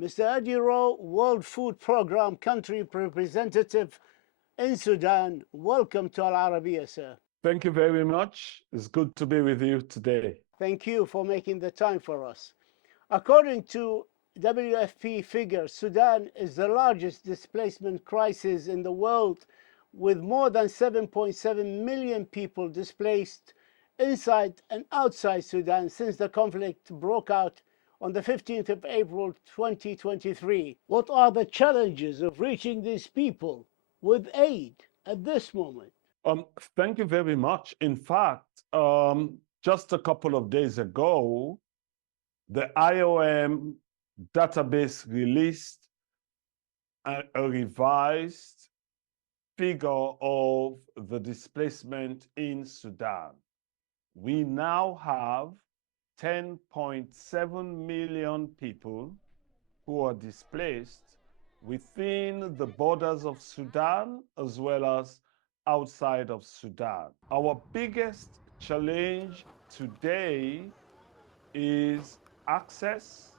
Mr. Eddie Rowe, World Food Programme Country Representative in Sudan. Welcome to Al-Arabiya, sir. Thank you very much. It's good to be with you today. Thank you for making the time for us. According to WFP figures, Sudan is the largest displacement crisis in the world, with more than 7.7 million people displaced inside and outside Sudan since the conflict broke out on the 15th of April 2023. What are the challenges of reaching these people with aid at this moment? Thank you very much. In fact, just a couple of days ago, the IOM database released a revised figure of the displacement in Sudan. We now have 10.7 million people who are displaced within the borders of Sudan as well as outside of Sudan. Our biggest challenge today is access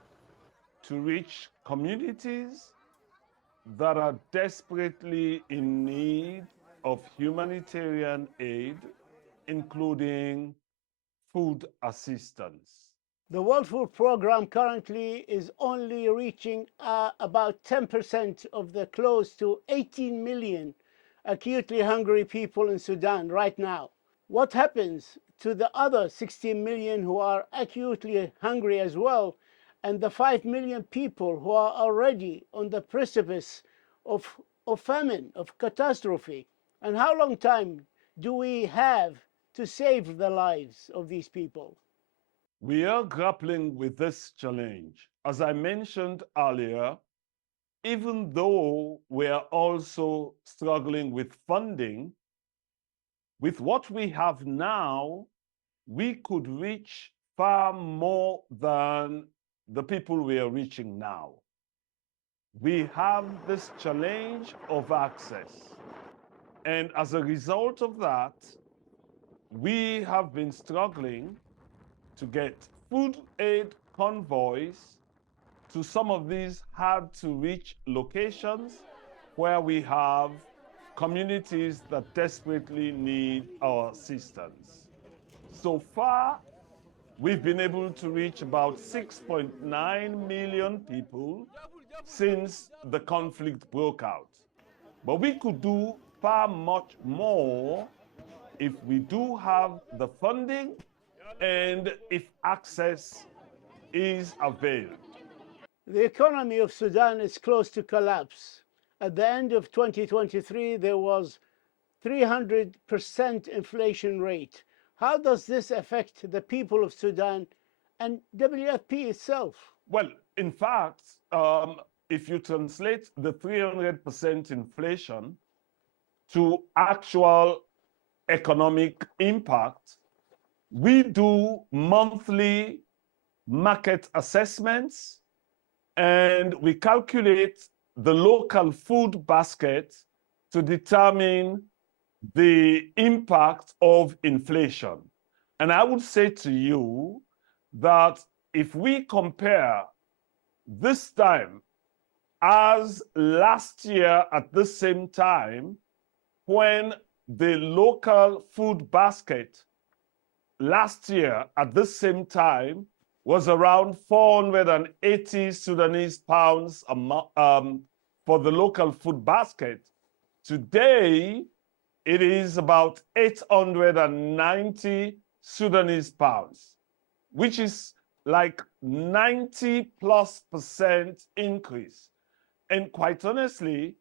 to reach communities that are desperately in need of humanitarian aid, including food assistance. The World Food Programme currently is only reaching about 10% of the close to 18 million acutely hungry people in Sudan right now. What happens to the other 16 million who are acutely hungry as well, and the 5 million people who are already on the precipice of famine, of catastrophe? And how long time do we have to save the lives of these people? We are grappling with this challenge. As I mentioned earlier, even though we are also struggling with funding, with what we have now, we could reach far more than the people we are reaching now. We have this challenge of access. And as a result of that, we have been struggling to get food aid convoys to some of these hard to reach locations where we have communities that desperately need our assistance. So far, we've been able to reach about 6.9 million people since the conflict broke out. But we could do far much more if we do have the funding and if access is availed. The economy of Sudan is close to collapse. At the end of 2023, there was 300% inflation rate. How does this affect the people of Sudan and WFP itself? Well, in fact, if you translate the 300% inflation to actual economic impact, we do monthly market assessments and we calculate the local food basket to determine the impact of inflation. And I would say to you that if we compare this time as last year at the same time, when the local food basket last year at the same time was around 480 Sudanese pounds for the local food basket. Today, it is about 890 Sudanese pounds, which is like 90+% increase. And quite honestly,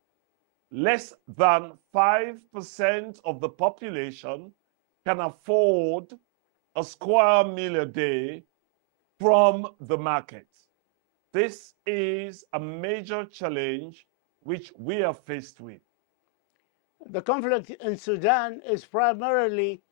less than 5% of the population can afford a square meal a day from the market. This is a major challenge which we are faced with. The conflict in Sudan is primarily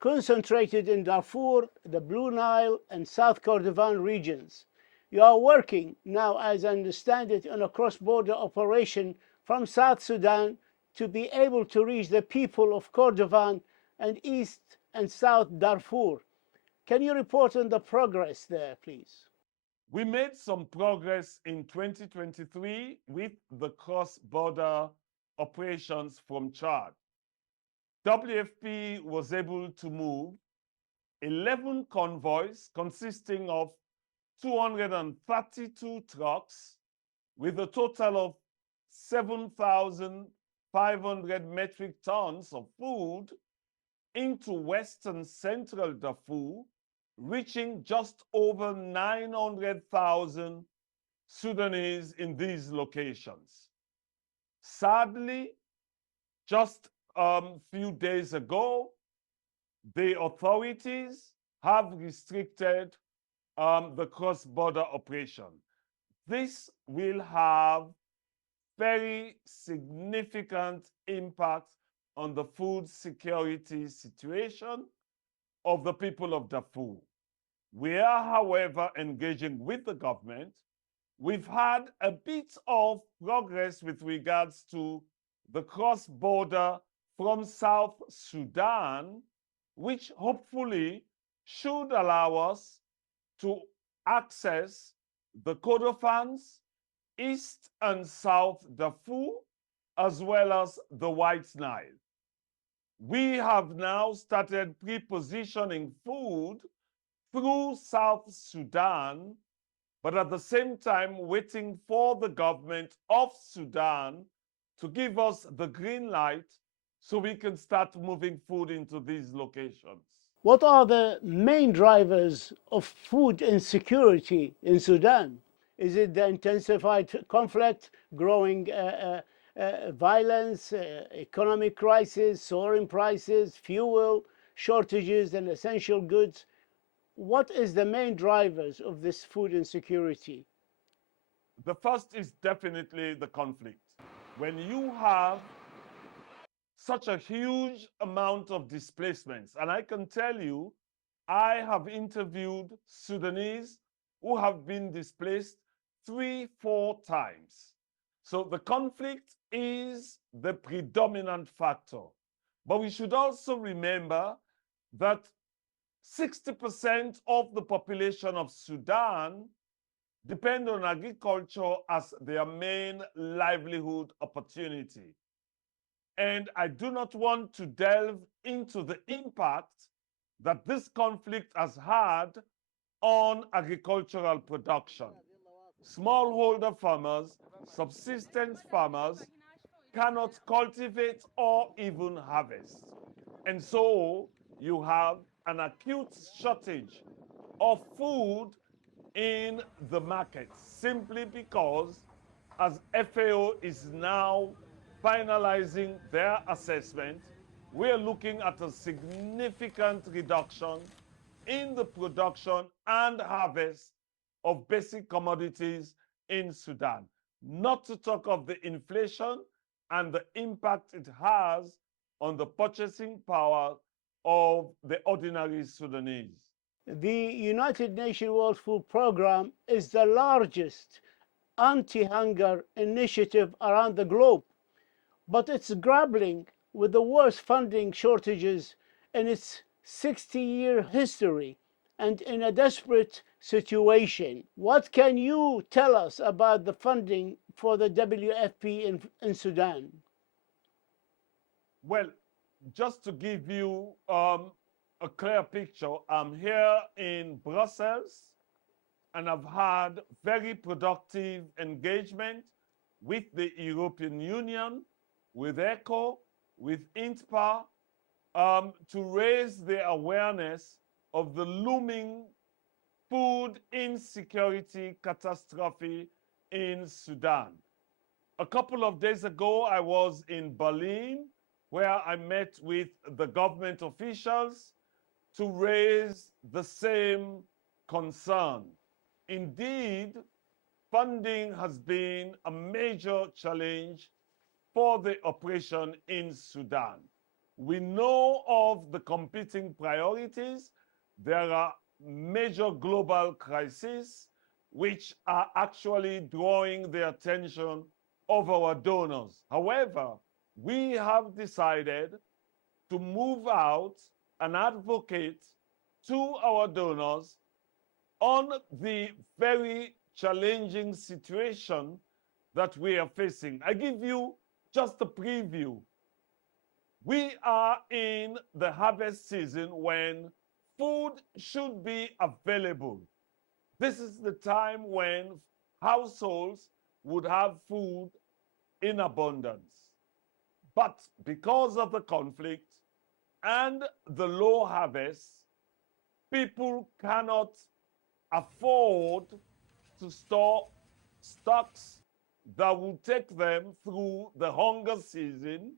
concentrated in Darfur, the Blue Nile, and South Kordofan regions. You are working now, as I understand it, on a cross-border operation from South Sudan to be able to reach the people of Kordofan and East and South Darfur. Can you report on the progress there, please? We made some progress in 2023 with the cross-border operations from Chad. WFP was able to move 11 convoys consisting of 232 trucks with a total of 7,500 metric tons of food into Western Central Darfur, reaching just over 900,000 Sudanese in these locations. Sadly, just a few days ago, the authorities have restricted the cross-border operation. This will have very significant impact on the food security situation of the people of Darfur. We are, however, engaging with the government. We've had a bit of progress with regards to the cross-border from South Sudan, which hopefully should allow us to access the Kordofans, East and South Darfur, as well as the White Nile. We have now started pre-positioning food through South Sudan, but at the same time waiting for the government of Sudan to give us the green light so we can start moving food into these locations. What are the main drivers of food insecurity in Sudan? Is it the intensified conflict, growing violence, economic crisis, soaring prices, fuel shortages and essential goods? What is the main drivers of this food insecurity? The first is definitely the conflict. When you have such a huge amount of displacements, and I can tell you, I have interviewed Sudanese who have been displaced 3-4 times. So the conflict is the predominant factor. But we should also remember that 60% of the population of Sudan depend on agriculture as their main livelihood opportunity. And I do not want to delve into the impact that this conflict has had on agricultural production. Smallholder farmers, subsistence farmers cannot cultivate or even harvest. And so you have an acute shortage of food in the market simply because, as FAO is now finalizing their assessment, we're looking at a significant reduction in the production and harvest of basic commodities in Sudan, not to talk of the inflation and the impact it has on the purchasing power of the ordinary Sudanese. The United Nations World Food Programme is the largest anti-hunger initiative around the globe, but it's grappling with the worst funding shortages in its 60-year history and in a desperate situation. What can you tell us about the funding for the WFP in Sudan? Well, just to give you a clear picture, I'm here in Brussels and I've had very productive engagement with the European Union, with ECHO, with INTPA, to raise the awareness of the looming food insecurity catastrophe in Sudan. A couple of days ago, I was in Berlin, where I met with the government officials to raise the same concern. Indeed, funding has been a major challenge for the operation in Sudan. We know of the competing priorities. There are major global crises which are actually drawing the attention of our donors. However, we have decided to move out and advocate to our donors on the very challenging situation that we are facing. I give you just a preview. We are in the harvest season when food should be available. This is the time when households would have food in abundance. But because of the conflict and the low harvest, people cannot afford to store stocks that will take them through the hunger season,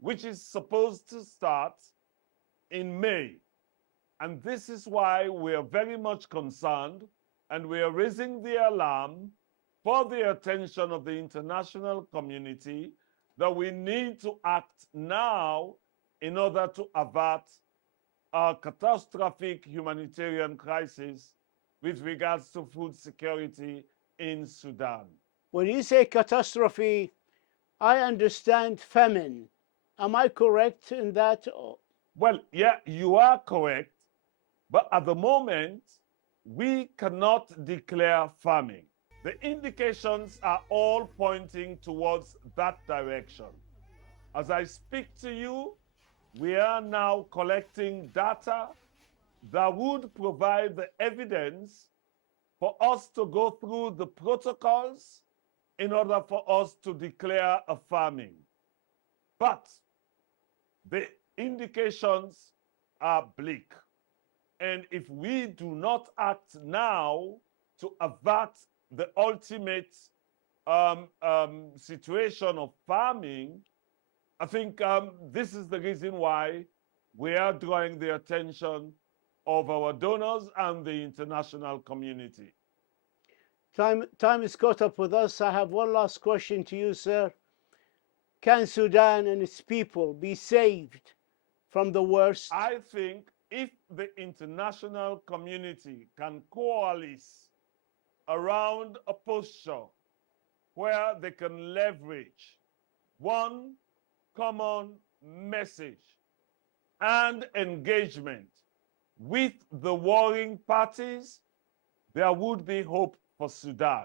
which is supposed to start in May. And this is why we are very much concerned and we are raising the alarm for the attention of the international community that we need to act now in order to avert a catastrophic humanitarian crisis with regards to food security in Sudan. When you say catastrophe, I understand famine. Am I correct in that? Well, yeah, you are correct. But at the moment, we cannot declare famine. The indications are all pointing towards that direction. As I speak to you, we are now collecting data that would provide the evidence for us to go through the protocols in order for us to declare a famine. But the indications are bleak. And if we do not act now to avert the ultimate situation of famine, I think this is the reason why we are drawing the attention of our donors and the international community. Time is caught up with us. I have one last question to you, sir. Can Sudan and its people be saved from the worst? I think if the international community can coalesce around a posture where they can leverage one common message and engagement with the warring parties, there would be hope for Sudan.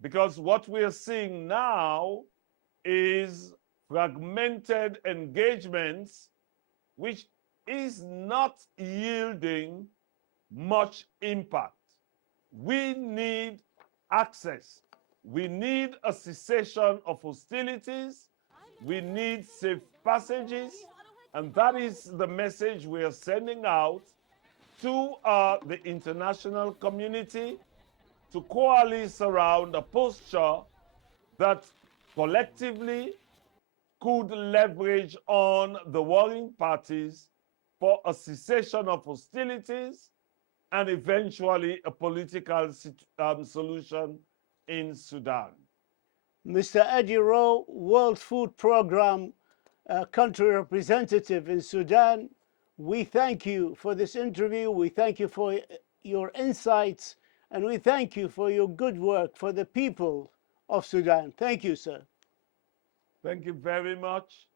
Because what we are seeing now is fragmented engagements which is not yielding much impact. We need access. We need a cessation of hostilities. We need safe passages. And that is the message we are sending out to the international community to coalesce around a posture that collectively could leverage on the warring parties for a cessation of hostilities and eventually a political solution in Sudan. Mr. Eddie Rowe, World Food Program country representative in Sudan, we thank you for this interview. We thank you for your insights, and we thank you for your good work for the people of Sudan. Thank you, sir. Thank you very much.